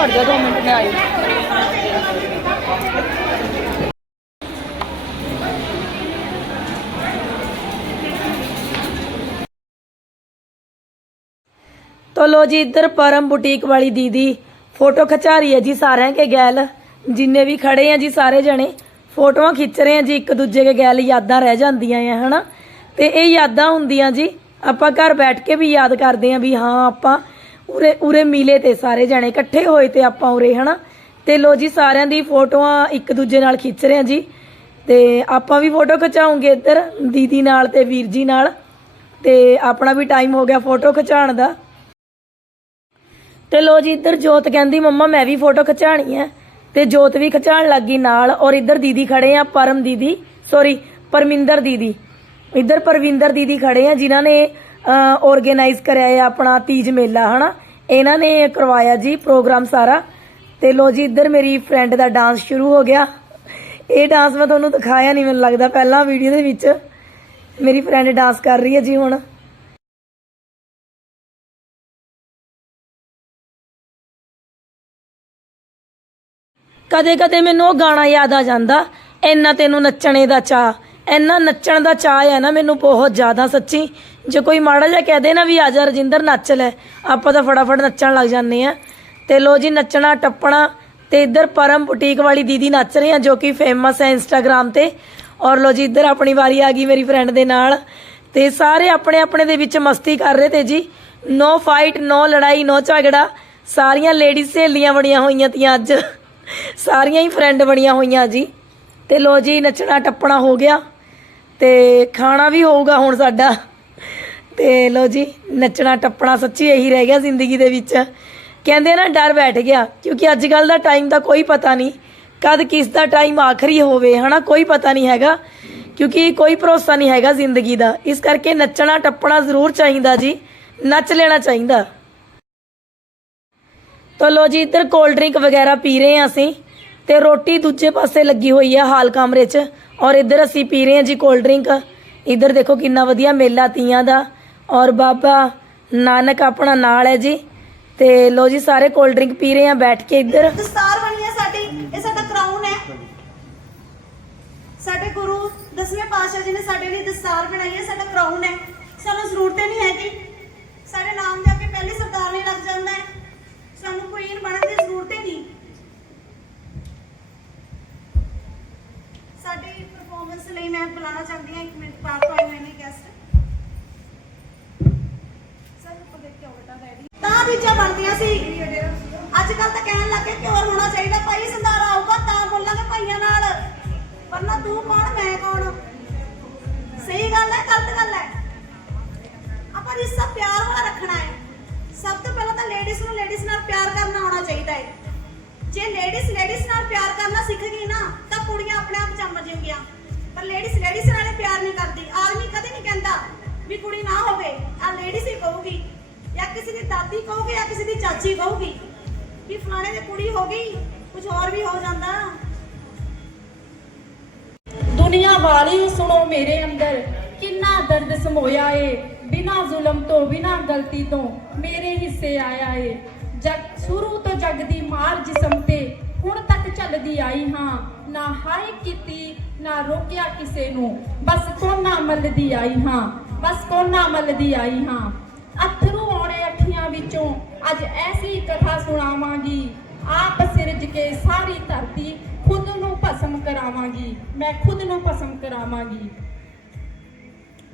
ਪੂਰੀ ਕਰ ਜਾ ਦੋ ਮਿੰਟ ਮੈਂ ਆਈ तो लो जी इधर परम बुटीक वाली दीदी फोटो खचा रही है जी सारे के गैल जिन्ने भी खड़े हैं जी सारे जने ਫੋਟੋਆਂ ਖਿੱਚ ਰਹੇ ਆ ਜੀ ਇੱਕ ਦੂਜੇ ਦੇ ਗੈਲ ਯਾਦਾਂ ਰਹਿ ਜਾਂਦੀਆਂ ਆ ਹਨਾ ਤੇ ਇਹ ਯਾਦਾਂ ਹੁੰਦੀਆਂ ਜੀ ਆਪਾਂ ਘਰ ਬੈਠ ਕੇ ਵੀ ਯਾਦ ਕਰਦੇ ਆ ਵੀ ਹਾਂ ਆਪਾਂ ਉਰੇ ਉਰੇ ਮਿਲੇ ਤੇ ਸਾਰੇ ਜਣੇ ਇਕੱਠੇ ਹੋਏ ਤੇ ਆਪਾਂ ਉਰੇ, ਹਨਾ? ਤੇ ਲੋ ਜੀ, ਸਾਰਿਆਂ ਦੀ ਫੋਟੋਆਂ ਇੱਕ ਦੂਜੇ ਨਾਲ ਖਿੱਚ ਰਹੇ ਆ ਜੀ। ਤੇ ਆਪਾਂ ਵੀ ਫੋਟੋ ਖਿਚਾਉਂਗੇ ਇੱਧਰ, ਦੀਦੀ ਨਾਲ ਤੇ ਵੀਰ ਜੀ ਨਾਲ। ਤੇ ਆਪਣਾ ਵੀ ਟਾਈਮ ਹੋ ਗਿਆ ਫੋਟੋ ਖਿਚਾਉਣ ਦਾ। ਤੇ ਲੋ ਜੀ, ਇੱਧਰ ਜੋਤ ਕਹਿੰਦੀ, ਮੰਮਾ, ਮੈਂ ਵੀ ਫੋਟੋ ਖਿਚਾਣੀ ਹੈ। ਤੇ ਜੋਤ ਵੀ ਖਿਚਾਣ ਲੱਗੀ ਨਾਲ, ਔਰ ਇੱਧਰ ਦੀਦੀ ਖੜੇ ਆ, ਪਰਮ ਦੀਦੀ ਸੌਰੀ ਪਰਮਿੰਦਰ ਦੀਦੀ। ਇੱਧਰ ਪਰਵਿੰਦਰ ਦੀਦੀ ਖੜੇ ਆ, ਜਿਨ੍ਹਾਂ ਨੇ ਆਰਗੇਨਾਈਜ਼ ਕਰਿਆ ਹੈ ਆਪਣਾ ਤੀਜ ਮੇਲਾ, ਹਨਾ? ਇਹਨਾਂ ਨੇ ਕਰਵਾਇਆ ਜੀ ਪ੍ਰੋਗਰਾਮ ਸਾਰਾ। ਤੇ ਲੋ ਜੀ, ਇੱਧਰ ਮੇਰੀ ਫਰੈਂਡ ਦਾ ਡਾਂਸ ਸ਼ੁਰੂ ਹੋ ਗਿਆ। ਇਹ ਡਾਂਸ ਮੈਂ ਤੁਹਾਨੂੰ ਦਿਖਾਇਆ ਨਹੀਂ ਮੈਨੂੰ ਲੱਗਦਾ ਪਹਿਲਾਂ ਵੀਡੀਓ ਦੇ ਵਿੱਚ। ਮੇਰੀ ਫਰੈਂਡ ਡਾਂਸ ਕਰ ਰਹੀ ਹੈ ਜੀ ਹੁਣ। ਕਦੇ ਕਦੇ ਮੈਨੂੰ ਉਹ ਗਾਣਾ ਯਾਦ ਆ ਜਾਂਦਾ, ਇੰਨਾ ਤੈਨੂੰ ਨੱਚਣੇ ਦਾ ਚਾਹ ਇੰਨਾ ਨੱਚਣ ਦਾ ਚਾਹ ਹੈ ਨਾ ਮੈਨੂੰ ਬਹੁਤ ਜ਼ਿਆਦਾ ਸੱਚੀ। ਜੇ ਕੋਈ ਮਾੜਾ ਜਿਹਾ ਕਹਿ ਦੇ ਨਾ ਵੀ ਆ ਜਾ ਰਜਿੰਦਰ, ਨੱਚ ਲੈ। ਆਪਾਂ ਤਾਂ ਫਟਾਫਟ ਨੱਚਣ ਲੱਗ ਜਾਂਦੇ ਆ ਤੇ ਲੋ ਜੀ, ਨੱਚਣਾ, ਟੱਪਣਾ ਤੇ ਇੱਧਰ ਪਰਮ ਬੁਟੀਕ ਵਾਲੀ ਦੀਦੀ ਨੱਚ ਰਹੇ ਆ, ਜੋ ਕਿ ਫੇਮਸ ਹੈ ਇੰਸਟਾਗ੍ਰam ਤੇ। ਔਰ ਲੋ ਜੀ, ਇੱਧਰ ਆਪਣੀ ਵਾਰੀ ਆ ਗਈ ਮੇਰੀ ਫਰੈਂਡ ਦੇ ਨਾਲ। ਤੇ ਸਾਰੇ ਆਪਣੇ ਆਪਣੇ ਦੇ ਵਿੱਚ ਮਸਤੀ ਕਰ ਰਹੇ ਤੇ ਜੀ। ਨੋ ਫਾਈਟ ਨੋ ਲੜਾਈ ਨੋ ਝਗੜਾ। ਸਾਰੀਆਂ ਲੇਡੀ ਸਹੇਲੀਆਂ ਬਣੀਆਂ ਹੋਈਆਂ ਤੀਆਂ ਅੱਜ। ਸਾਰੀਆਂ ਹੀ ਫਰੈਂਡ ਬਣੀਆਂ ਹੋਈਆਂ ਜੀ। ਤੇ ਲੋ ਜੀ, ਨੱਚਣਾ, ਟੱਪਣਾ ਹੋ ਗਿਆ। ਤੇ ਖਾਣਾ ਵੀ ਹੋਊਗਾ ਹੁਣ ਸਾਡਾ। ਤੇ ਲੋ ਜੀ, ਨੱਚਣਾ, ਟੱਪਣਾ ਸੱਚੀ ਇਹੀ ਰਹਿ ਗਿਆ ਜ਼ਿੰਦਗੀ ਦੇ ਵਿੱਚ। ਕਹਿੰਦੇ ਨਾ, ਡਰ ਬੈਠ ਗਿਆ, ਕਿਉਂਕਿ ਅੱਜ ਕੱਲ ਦਾ ਟਾਈਮ ਦਾ ਕੋਈ ਪਤਾ ਨਹੀਂ ਕਦ ਕਿਸ ਦਾ ਟਾਈਮ ਆਖਰੀ ਹੋਵੇ, ਹਨਾ? ਕੋਈ ਪਤਾ ਨਹੀਂ ਹੈਗਾ, ਕਿਉਂਕਿ ਕੋਈ ਭਰੋਸਾ ਨਹੀਂ ਹੈਗਾ ਜ਼ਿੰਦਗੀ ਦਾ। ਇਸ ਕਰਕੇ ਨੱਚਣਾ, ਟੱਪਣਾ ਜ਼ਰੂਰ ਚਾਹੀਦਾ ਜੀ, ਨੱਚ ਲੈਣਾ ਚਾਹੀਦਾ। ਤਾਂ ਲੋ ਜੀ, ਇੱਧਰ ਕੋਲਡ ਡਰਿੰਕ ਵਗੈਰਾ ਪੀ ਰਹੇ ਹਾਂ ਅਸੀਂ, ਤੇ ਰੋਟੀ ਦੂਜੇ ਪਾਸੇ ਲੱਗੀ ਹੋਈ ਹੈ ਹਾਲ ਕਮਰੇ 'ਚ, ਔਰ ਇੱਧਰ ਅਸੀਂ ਪੀ ਰਹੇ ਹਾਂ ਜੀ ਕੋਲਡ ਡਰਿੰਕ ਇੱਧਰ ਦੇਖੋ ਕਿੰਨਾ ਵਧੀਆ ਮੇਲਾ ਤੀਆਂ ਦਾ ਔਰ ਬਾਬਾ ਨਾਨਕ ਆਪਣਾ ਨਾਲ ਹੈ ਜੀ। ਤੇ ਲੋ ਜੀ, ਸਾਰੇ ਕੋਲਡ ਡਰਿੰਕ ਪੀ ਰਹੇ ਹਾਂ, ਬੈਠ ਕੇ ਇੱਧਰ। ਦਸਤਾਰ ਬਣੀ ਹੈ ਸਾਡੀ, ਇਹ ਸਾਡਾ ਕਰਾਊਨ ਹੈ। ਸਾਡੇ ਗੁਰੂ ਦਸਵੇਂ ਪਾਤਸ਼ਾਹ ਜੀ ਨੇ ਸਾਡੇ ਲਈ ਦਸਤਾਰ ਬਣਾਈ ਹੈ, ਸਾਡਾ ਕਰਾਊਨ ਹੈ। ਸਾਨੂੰ ਜ਼ਰੂਰਤ ਨਹੀਂ ਹੈਗੀ। ਸਾਡੇ ਨਾਮ ਜਾ ਕੇ ਪਹਿਲੀ ਸਰਦਾਰ ਨਹੀਂ ਲੱਗ ਜਾਂਦਾ ਹੈ। ਆਪਾਂ ਰਿਸ਼ਤਾ ਪਿਆਰ ਵਾਲਾ ਰੱਖਣਾ ਹੈ। ਸਭ ਤੋਂ ਪਹਿਲਾਂ ਤਾਂ ਲੇਡੀਜ਼ ਨੂੰ ਲੇਡੀਜ਼ ਨਾਲ ਪਿਆਰ ਕਰਨਾ ਆਉਣਾ ਚਾਹੀਦਾ ਹੈ। ਜੇ ਲੇਡੀਜ਼ ਲੇਡੀਜ਼ ਨਾਲ ਪਿਆਰ ਕਰਨਾ ਸਿੱਖ ਗਈ ਨਾ, ਤਾਂ ਕੁੜੀਆਂ ਆਪਣੇ ਆਪ ਜੰਮ ਜਾਣਗੀਆਂ ਪਰ ਲੇਡੀਜ਼ ਲੇਡੀਜ਼ ਨਾਲੇ ਪਿਆਰ ਨਹੀਂ ਕਰਦੀ। ਆਦਮੀ ਕਦੇ ਨਹੀਂ ਕਹਿੰਦਾ ਵੀ ਕੁੜੀ ਨਾ ਹੋਵੇ। ਆ ਲੇਡੀਜ਼ ਹੀ ਕਹੂਗੀ। ਜਾਂ ਕਿਸੇ ਦੀ ਦਾਦੀ ਕਹੂਗੀ ਜਾਂ ਕਿਸੇ ਦੀ ਚਾਚੀ ਕਹੂਗੀ ਵੀ ਫਲਾਣੇ ਦੀ ਕੁੜੀ ਹੋ ਗਈ, ਕੁਝ ਹੋਰ ਵੀ ਹੋ ਜਾਂਦਾ। ਦੁਨੀਆ ਵਾਲੀ, ਸੁਣੋ ਮੇਰੇ ਅੰਦਰ, ਕਿੰਨਾ ਦਰਦ ਸਮੋਇਆ ਏ। ਬਿਨਾ ਜ਼ੁਲਮ ਤੋਂ, ਬਿਨਾ ਗਲਤੀ ਤੋਂ ਮੇਰੇ ਹਿੱਸੇ ਆਇਆ ਏ। ਜਗ, ਸ਼ੁਰੂ ਤੋਂ ਜਗ ਦੀ ਮਾਰ ਜਿਸਮ ਤੇ ਹੁਣ ਤੱਕ ਚੱਲਦੀ ਆਈ ਹਾਂ। ਨਾ ਹਾਏ ਕੀਤੀ, ਨਾ ਰੋਕਿਆ ਕਿਸੇ ਨੂੰ। ਬਸ ਕੋਨਾ ਮਲਦੀ ਆਈ ਹਾਂ, ਬਸ ਕੋਨਾ ਮੱਲਦੀ ਆਈ ਹਾਂ। ਅਥਰੂ ਆਉਣੇ ਅੱਖੀਆਂ ਵਿੱਚੋਂ ਅੱਜ ਐਸੀ ਕਥਾ ਸੁਣਾਵਾਂਗੀ। ਆਪ ਸਿਰਜ ਕੇ ਸਾਰੀ ਧਰਤੀ ਖੁਦ ਨੂੰ ਭਸਮ ਕਰਾਵਾਂਗੀ। ਮੈਂ ਖੁਦ ਨੂੰ ਭਸਮ ਕਰਾਵਾਂਗੀ।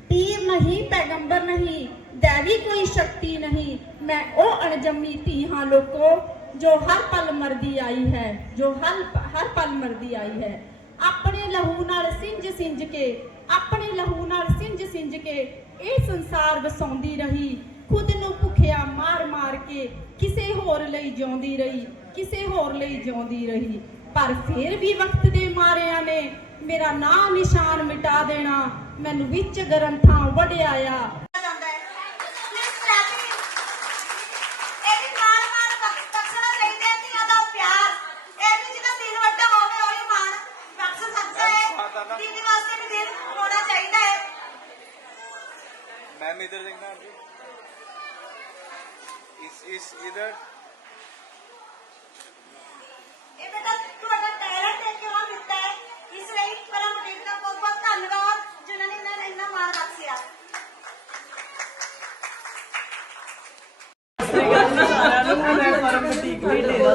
ਪੀਰ ਨਹੀਂ, ਪੈਗੰਬਰ ਨਹੀਂ ਦੇਵੀ ਕੋਈ ਸ਼ਕਤੀ ਨਹੀਂ। ਮੈਂ ਉਹ ਅਣਜੰਮੀ ਧੀ ਹਾਂ ਲੋਕੋ, ਜੋ ਹਰ ਪਲ ਮਰਦੀ ਆਈ ਹੈ, ਜੋ ਹਰ ਹਰ ਪਲ ਮਰਦੀ ਆਈ ਹੈ। ਆਪਣੇ ਲਹੂ ਨਾਲ ਸਿੰਜ ਸਿੰਜ ਕੇ, ਆਪਣੇ ਲਹੂ ਨਾਲ ਸਿੰਜ ਸਿੰਜ ਕੇ, ਇਹ ਸੰਸਾਰ ਵਸਾਉਂਦੀ ਰਹੀ। ਖੁਦ ਨੂੰ ਭੁੱਖਿਆ ਮਾਰ ਮਾਰ ਕੇ, ਕਿਸੇ ਹੋਰ ਲਈ ਜਿਉਂਦੀ ਰਹੀ, ਕਿਸੇ ਹੋਰ ਲਈ ਜਿਉਂਦੀ ਰਹੀ। ਪਰ ਫੇਰ ਵੀ ਵਕਤ ਦੇ ਮਾਰਿਆਂ ਨੇ ਮੇਰਾ ਨਾਂ ਨਿਸ਼ਾਨ ਮਿਟਾ ਦੇਣਾ। ਮੈਨੂੰ ਵਿੱਚ ਗਰੰਥਾਂ ਵੜਿਆਇਆ ਜਾਂਦਾ ਹੈ। ਪਲੀਜ਼ ਕਲੈਪਿੰਗ ਇਹ ਵੀ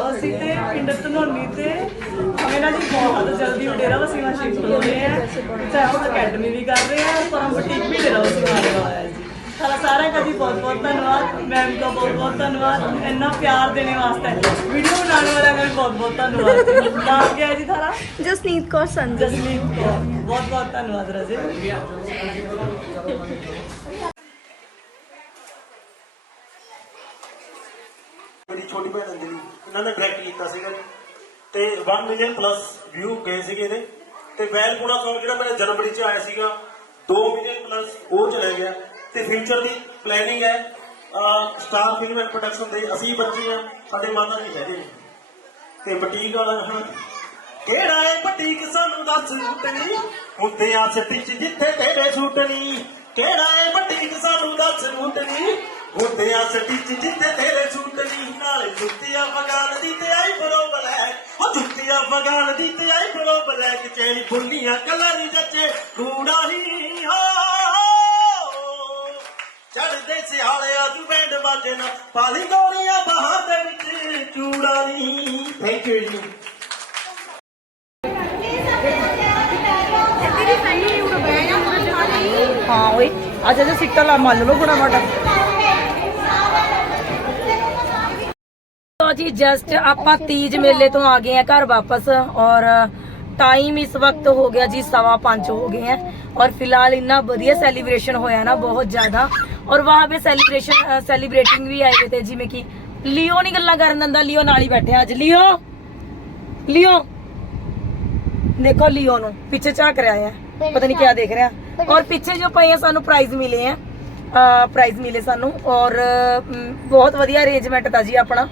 ਵਸੀ ਤੇ ਪਿੰਡ ਧਨੋਨੀ ਤੇ ਹਮੇ ਨਾ ਜੀ ਬਹੁਤ ਜਲਦੀ ਡੇਰਾ ਵਸੀ ਨਾਲ ਸ਼ਿਫਟ ਹੋ ਰਹੇ ਹੈ ਚਾਹੇ ਉਹ ਅਕੈਡਮੀ ਵੀ ਕਰ ਰਹੇ ਹੈ ਪਰਮ ਬੁਟੀਕ ਵੀ ਡੇਰਾ ਵਸੀ ਨਾਲ ਲਗਾਇਆ ਹੈ ਜੀ। ਸਾਰਾ ਦਾ ਜੀ ਬਹੁਤ ਬਹੁਤ ਧੰਨਵਾਦ। ਮੈਮ ਦਾ ਬਹੁਤ ਬਹੁਤ ਧੰਨਵਾਦ। ਇੰਨਾ ਪਿਆਰ ਦੇਣੇ ਵਾਸਤੇ ਵੀਡੀਓ ਬਣਾਉਣ ਵਾਲਿਆਂ ਦਾ ਵੀ ਬਹੁਤ ਬਹੁਤ ਧੰਨਵਾਦ। ਨਾਮ ਕੀ ਹੈ ਜੀ ਤੁਹਾਡਾ? ਜਸਨੀਤ ਕੌਰ ਸੰਜੂ ਕੌਰ। ਬਹੁਤ ਬਹੁਤ ਧੰਨਵਾਦ ਰਜੇ। ਇਹਨਾਂ ਨੇ ਡਾਇਰੈਕਟ ਕੀਤਾ ਸੀਗਾ ਜੀ। ਤੇ 1 ਮਿਲੀਅਨ ਪਲੱਸ ਵਿਊ ਗਏ ਸੀਗੇ ਇਹਦੇ। ਤੇ ਵੈਲਪੂਰਾ Song ਜਿਹੜਾ ਮੇਰੇ ਜਨਵਰੀ ਚ ਆਇਆ ਸੀਗਾ 2 ਮਿਲੀਅਨ ਪਲੱਸ ਉਹ ਚਲੇ ਗਿਆ। ਤੇ ਫਿਊਚਰ ਦੀ ਪਲੈਨਿੰਗ ਹੈ ਸਟਾਰ ਫਿਲਮ ਐਂਡ ਪ੍ਰੋਡਕਸ਼ਨ ਦੇ। ਅਸੀਂ ਬੱਚੇ ਆ, ਸਾਡੇ ਮਾਤਾ ਜੀ ਹੈਗੇ। ਨੇ ਤੇ ਬੁਟੀਕ ਵਾਲਾ, ਹਾਂ। ਕਿਹੜਾ ਏ ਬੁਟੀਕ ਸਾਨੂੰ ਦੱਸ ਸੂਟ ਹੁੰਦੇ ਆ ਸਟਿਚ ਜਿੱਥੇ ਤੇਰੇ ਸੂਟ ਕਿਹੜਾ ਏ ਬੁਟੀਕ ਸਾਨੂੰ ਦੱਸ ਸੂਟ ਨਹੀਂ ਹੁੰਦੇ ਆ ਸਟਿਚ ਜਿੱਥੇ ਤੇਰੇ ਸੂਟ ਨਹੀਂ ਜੁੱਤੀਆਂ ਫਗਾਨ ਦੀ ਤੇ ਆਈ ਬਰੋ ਬਲੈਕ ਉਹ ਜੁੱਤੀਆਂ ਫਗਾਨ ਦੀ ਤੇ ਆਈ ਬਰੋ ਬਲੈਕ ਚੈਨੀ ਫੁੱਲੀਆਂ ਕਲਰ ਜੱਚੇ, ਕੂੜਾ ਹੀ ਹੋ। ਚੜਦੇ ਸਿਹਾਲਿਆ ਤੂੰ ਬੈਂਡ ਬਾਜਣਾ ਪਾਲੀ ਗੋਰੀਆਂ ਬਾਹਾਂ ਦੇ ਵਿੱਚ ਚੂੜਾ ਨਹੀਂ ਥੈਂਕ ਯੂ ਜੀ। ਹਾਂ, ਓਏ, ਅੱਜ ਅੱਜ ਸਿੱਟਾ ਲਾ, ਮੰਨ ਲਓ ਬੜਾ ਜੀ ਜਸਟ ਆਪਾਂ ਤੀਜ ਮੇਲੇ ਤੋਂ ਆ ਗਏ ਆ ਘਰ ਵਾਪਸ ਔਰ ਟਾਈਮ ਇਸ ਵਕਤ ਹੋ ਗਿਆ ਜੀ ਸਵਾ ਪੰਜ ਹੋ ਗਏ ਹੈ ਔਰ ਫਿਲਹਾਲ ਇੰਨਾ ਵਧੀਆ ਸੈਲੀਬ੍ਰੇਸ਼ਨ ਹੋਇਆ ਨਾ ਬਹੁਤ ਜ਼ਿਆਦਾ ਔਰ ਵਹਾਂ पे ਸੈਲੀਬ੍ਰੇਸ਼ਨ ਸੈਲੀਬ੍ਰੇਟਿੰਗ ਵੀ ਆਏ ਤੇ ਜਿਵੇਂ ਕਿ ਲਿਓ ਨਹੀਂ ਗੱਲਾਂ ਕਰਨ ਦਿੰਦਾ ਲਿਓ ਨਾਲ ਹੀ ਬੈਠਿਆ ਅੱਜ। ਲਿਓ ਲਿਓ। ਦੇਖੋ ਲਿਓ ਨੂੰ ਪਿੱਛੇ ਝਾਕ ਰਿਹਾ ਹੈ ਪਤਾ ਨਹੀਂ ਕਿਆ ਦੇਖ ਰਿਹਾ। ਔਰ ਪਿੱਛੇ ਜੋ ਪਏ ਆ ਸਾਨੂੰ ਪ੍ਰਾਈਜ਼ ਮਿਲੇ ਆ। ਪ੍ਰਾਈਜ਼ ਮਿਲੇ ਸਾਨੂੰ ਔਰ ਅਮ, ਬਹੁਤ ਵਧੀਆ ਅਰੇਂਜਮੈਂਟ ਤਾਂ ਜੀ ਆਪਣਾ।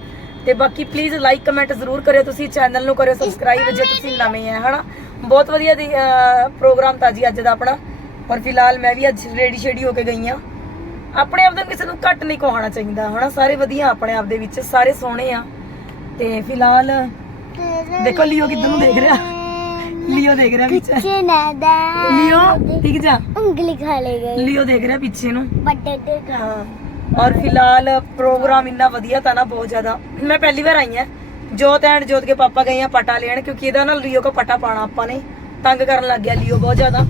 ਤੇ ਬਾਕੀ ਪਲੀਜ਼ ਲਾਈਕ ਕਮੈਂਟ ਜ਼ਰੂਰ ਕਰਿਓ ਤੁਸੀਂ ਚੈਨਲ ਨੂੰ ਕਰਿਓ ਸਬਸਕ੍ਰਾਈਬ ਜੇ ਤੁਸੀਂ ਨਵੇਂ ਆ ਹਨਾ? ਬਹੁਤ ਵਧੀਆ ਦੀ ਪ੍ਰੋਗਰਾਮ ਤਾਂ ਜੀ ਅੱਜ ਦਾ ਆਪਣਾ। ਔਰ ਫਿਲਹਾਲ ਮੈਂ ਵੀ ਅੱਜ ਰੈਡੀ ਸ਼ੇਡੀ ਹੋ ਕੇ ਗਈ ਆ। ਆਪਣੇ ਆਪ ਨੂੰ ਕਿਸੇ ਨੂੰ ਘੱਟ ਨਹੀਂ ਕਹਾਉਣਾ ਚਾਹੀਦਾ ਹਨਾ? ਸਾਰੇ ਵਧੀਆ ਆਪਣੇ ਆਪ ਦੇ ਵਿੱਚ ਸਾਰੇ ਸੋਹਣੇ ਆ। ਤੇ ਫਿਲਹਾਲ ਦੇਖੋ ਲਿਓ ਕਿੱਧਰ ਨੂੰ ਦੇਖ ਰਿਹਾ? ਲਿਓ ਦੇਖ ਰਿਹਾ ਪਿੱਛੇ। ਲਿਓ ਠੀਕ ਜਾ। ਉਂਗਲੀ ਖਾ ਲੈ ਗਈ ਲਿਓ ਦੇਖ ਰਿਹਾ ਪਿੱਛੇ ਨੂੰ। ਵੱਡੇ ਤੇ ਹਾਂ। ਔਰ ਫਿਲਹਾਲ ਪ੍ਰੋਗਰਾਮ ਇੰਨਾ ਵਧੀਆ ਤਾਂ ਨਾ ਬਹੁਤ ਜ਼ਿਆਦਾ। ਮੈਂ ਪਹਿਲੀ ਵਾਰ ਆਈ ਹਾਂ। ਜੋਤ ਐਂਡ ਜੋਤ ਕੇ ਪਾਪਾ ਗਏ ਆ ਪਟਾ ਲੈਣ ਕਿਉਂਕਿ ਇਹਦਾ ਨਾਲ ਲਿਓ ਕੋ ਪਟਾ ਪਾਣਾ ਆਪਾਂ ਨੇ। ਤੰਗ ਕਰਨ ਲੱਗ ਗਿਆ ਲਿਓ ਬਹੁਤ ਜ਼ਿਆਦਾ।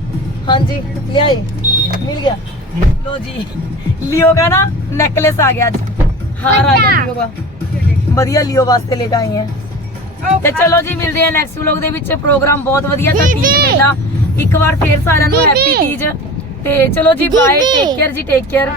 ਹਾਂਜੀ ਲਿਆਏ। ਮਿਲ ਗਿਆ। ਲੋ ਜੀ ਲਿਓ ਦਾ ਨਾ ਨੈਕਲੇਸ ਆ ਗਿਆ ਅੱਜ। ਹਾਰ ਆ ਗਿਆ ਲਿਓ ਦਾ ਵਧੀਆ ਲਿਓ ਵਾਸਤੇ ਲੈ ਕੇ ਆਏ ਆ। ਤੇ ਚਲੋ ਜੀ ਮਿਲਦੇ ਆ ਨੈਕਸਟ ਵਲੌਗ ਦੇ ਵਿੱਚ। ਪ੍ਰੋਗਰਾਮ ਬਹੁਤ ਵਧੀਆ ਤਾਂ ਤੀਜ ਮੇਲਾ। ਇੱਕ ਵਾਰ ਫੇਰ ਸਾਰਿਆਂ ਨੂੰ ਹੈਪੀ ਤੀਜ। ਤੇ ਚਲੋ ਜੀ ਬਾਏ ਟੇਕ ਕੇਅਰ ਜੀ ਟੇਕ ਕੇਅਰ